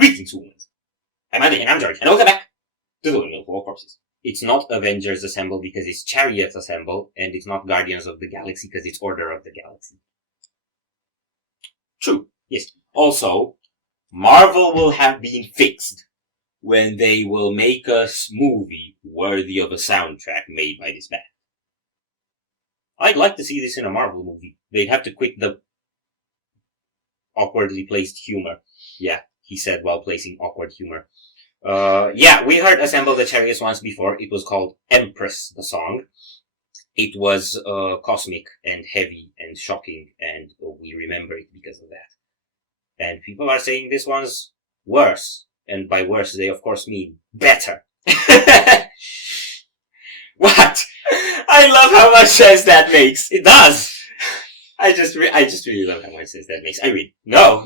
Greetings, humans. I'm Andy, and I'm George, and welcome back to the Windmill full of corpses. It's not Avengers Assemble because it's Chariots Assemble, and it's not Guardians of the Galaxy because it's Order of the Galaxy. True, yes. Also, Marvel will have been fixed when they will make a movie worthy of a soundtrack made by this band. I'd like to see this in a Marvel movie. They'd have to quit the awkwardly placed humor. Yeah, he said while placing awkward humor. Yeah, we heard Assemble the Chariots once before. It was called Empress, the song. It was cosmic and heavy and shocking, and we remember it because of that. And people are saying this one's worse. And by worse, they of course mean better. What? I love how much sense that makes. It does. I just really love how much sense that makes. I mean, no.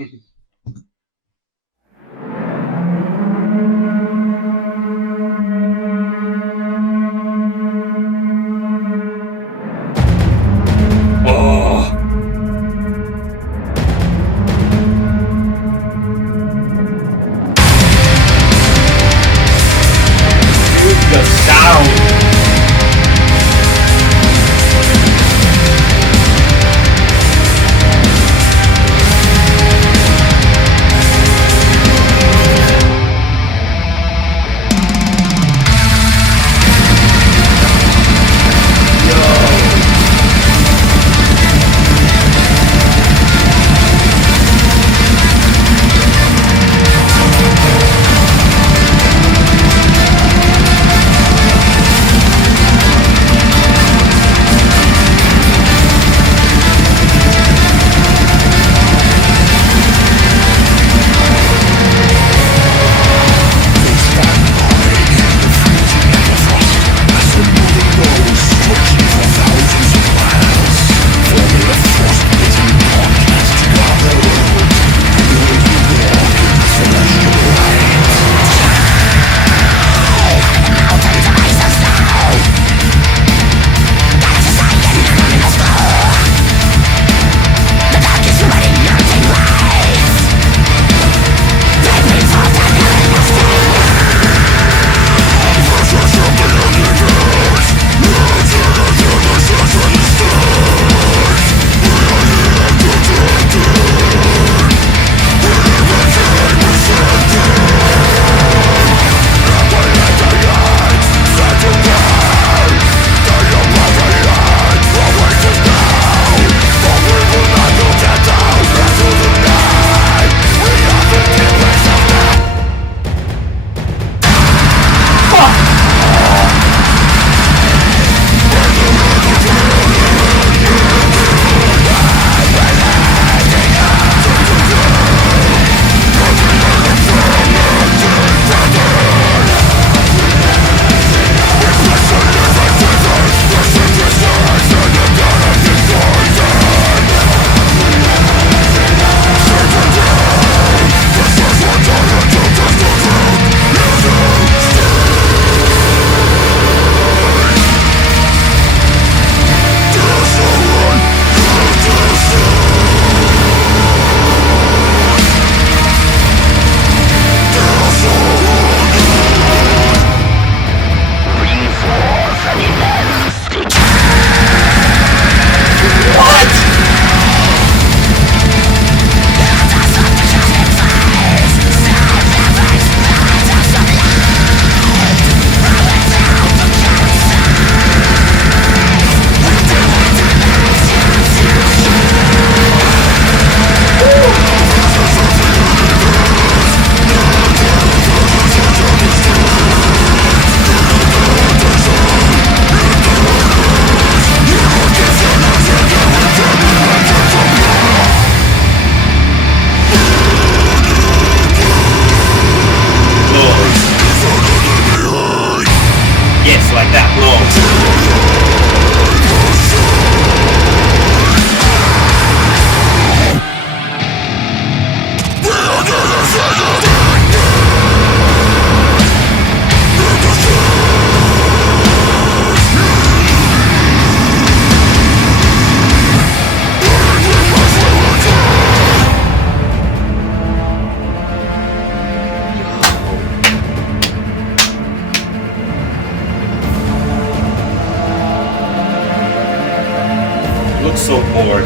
so bored.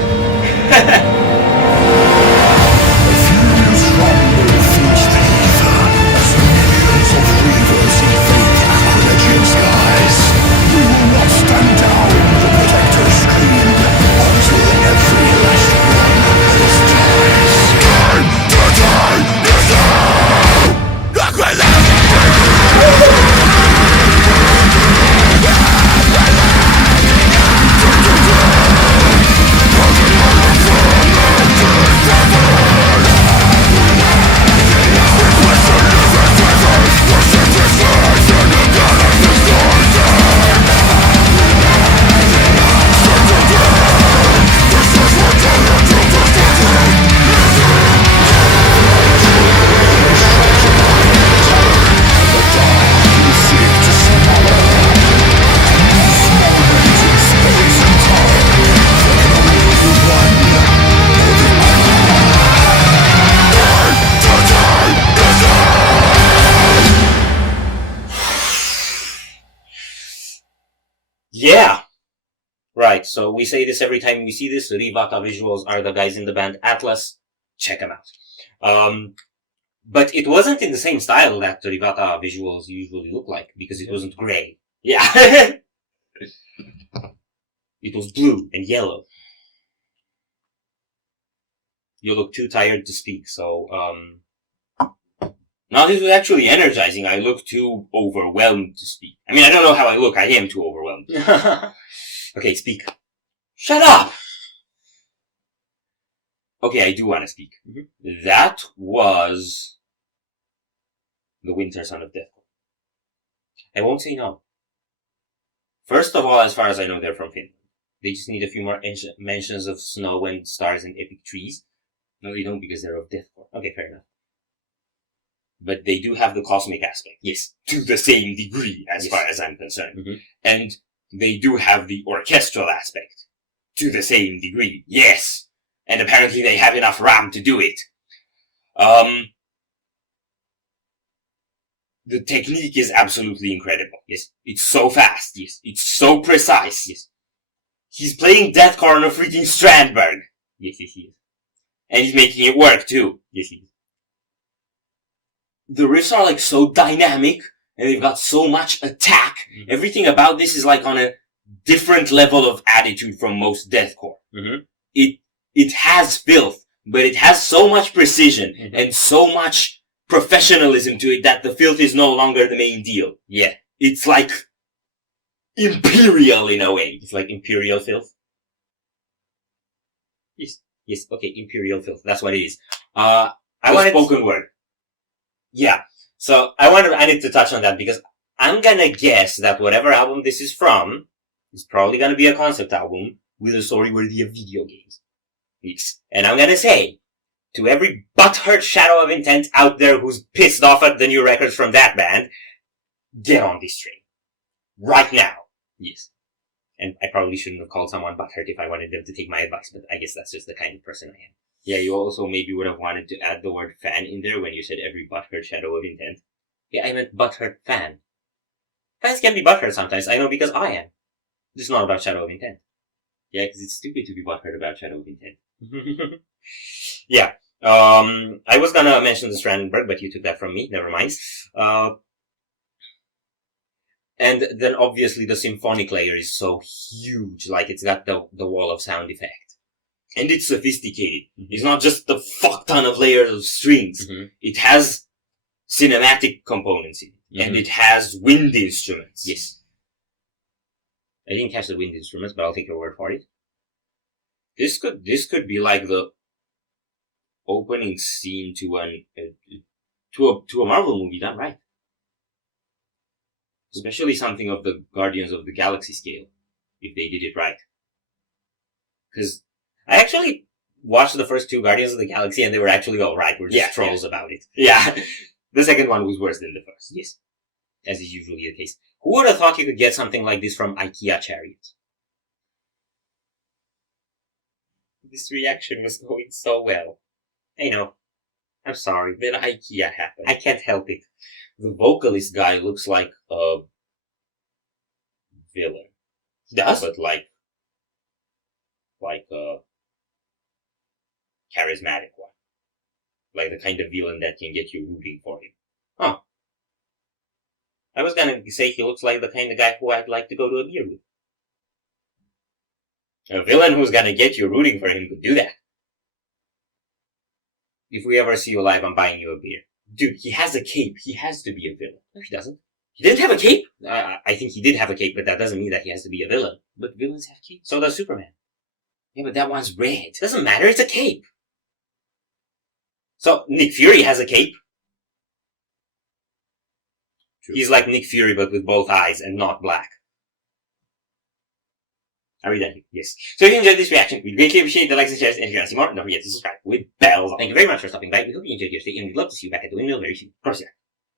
Yeah! Right, so we say this every time we see this. Rivata Visuals are the guys in the band Atlas. Check them out. But it wasn't in the same style that the Rivata Visuals usually look like, because it wasn't grey. Yeah. It was blue and yellow. You look too tired to speak, so, now this was actually energizing. I look too overwhelmed to speak. I mean, I don't know how I look. I am too overwhelmed. Okay, speak. Shut up! Okay, I do want to speak. Mm-hmm. That was the Winter Son of Death. I won't say no. First of all, as far as I know, they're from Finland. They just need a few more mentions of snow and stars and epic trees. No, they don't, because they're of deathcore. Okay, fair enough. But they do have the cosmic aspect. Yes. To the same degree, as far as I'm concerned. Mm-hmm. And they do have the orchestral aspect. To the same degree. Yes. And apparently they have enough RAM to do it. The technique is absolutely incredible. Yes. It's so fast. Yes. It's so precise. Yes. He's playing deathcore on a freaking Strandberg. Yes, he is. And he's making it work, too. Yes, he is. The riffs are like so dynamic, and they've got so much attack. Mm-hmm. Everything about this is like on a different level of attitude from most deathcore. Mm-hmm. It has filth, but it has so much precision and so much professionalism to it that the filth is no longer the main deal. Yeah. It's like imperial in a way. It's like imperial filth. Yes. Yes. Okay. Imperial filth. That's what it is. I want spoken word. Yeah. So I need to touch on that because I'm gonna guess that whatever album this is from is probably gonna be a concept album with a story worthy of video games. Yes. And I'm gonna say, to every butthurt Shadow of Intent out there who's pissed off at the new records from that band, get on this train. Right now. Yes. And I probably shouldn't have called someone butthurt if I wanted them to take my advice, but I guess that's just the kind of person I am. Yeah, you also maybe would have wanted to add the word fan in there when you said every butthurt Shadow of Intent. Yeah, I meant butthurt fan. Fans can be butthurt sometimes, I know, because I am. It's not about Shadow of Intent. Yeah, because it's stupid to be butthurt about Shadow of Intent. Yeah. I was gonna mention the Strandberg, but you took that from me. Never mind. And then obviously the symphonic layer is so huge, like it's got the wall of sound effect. And it's sophisticated. Mm-hmm. It's not just the fuck ton of layers of strings. Mm-hmm. It has cinematic components in it. Mm-hmm. And it has wind instruments. Yes. I didn't catch the wind instruments, but I'll take your word for it. This could be like the opening scene to a Marvel movie done right. Especially something of the Guardians of the Galaxy scale, if they did it right. Because I actually watched the first two Guardians of the Galaxy and they were actually alright. We're just trolls about it. Yeah. The second one was worse than the first. Yes. As is usually the case. Who would have thought you could get something like this from IKEA Chariots? This reaction was going so well. I know. I'm sorry. Then IKEA happened. I can't help it. The vocalist guy looks like a villain. He does? But like like a charismatic one. Like the kind of villain that can get you rooting for him. Huh. I was gonna say he looks like the kind of guy who I'd like to go to a beer with. A villain who's gonna get you rooting for him could do that. If we ever see you live, I'm buying you a beer. Dude, he has a cape. He has to be a villain. No, he doesn't. He didn't have a cape. I think he did have a cape, but that doesn't mean that he has to be a villain. But villains have capes. So does Superman. Yeah, but that one's red. Doesn't matter, it's a cape. So, Nick Fury has a cape. True. He's like Nick Fury, but with both eyes and not black. Are we done? Yes. So if you enjoyed this reaction, we'd greatly appreciate the likes and shares, and if you want to see more, don't forget to subscribe with bells. Thank you very much for stopping by. We hope you enjoyed your stay, and we'd love to see you back at the Windmill very soon. Of course, yeah.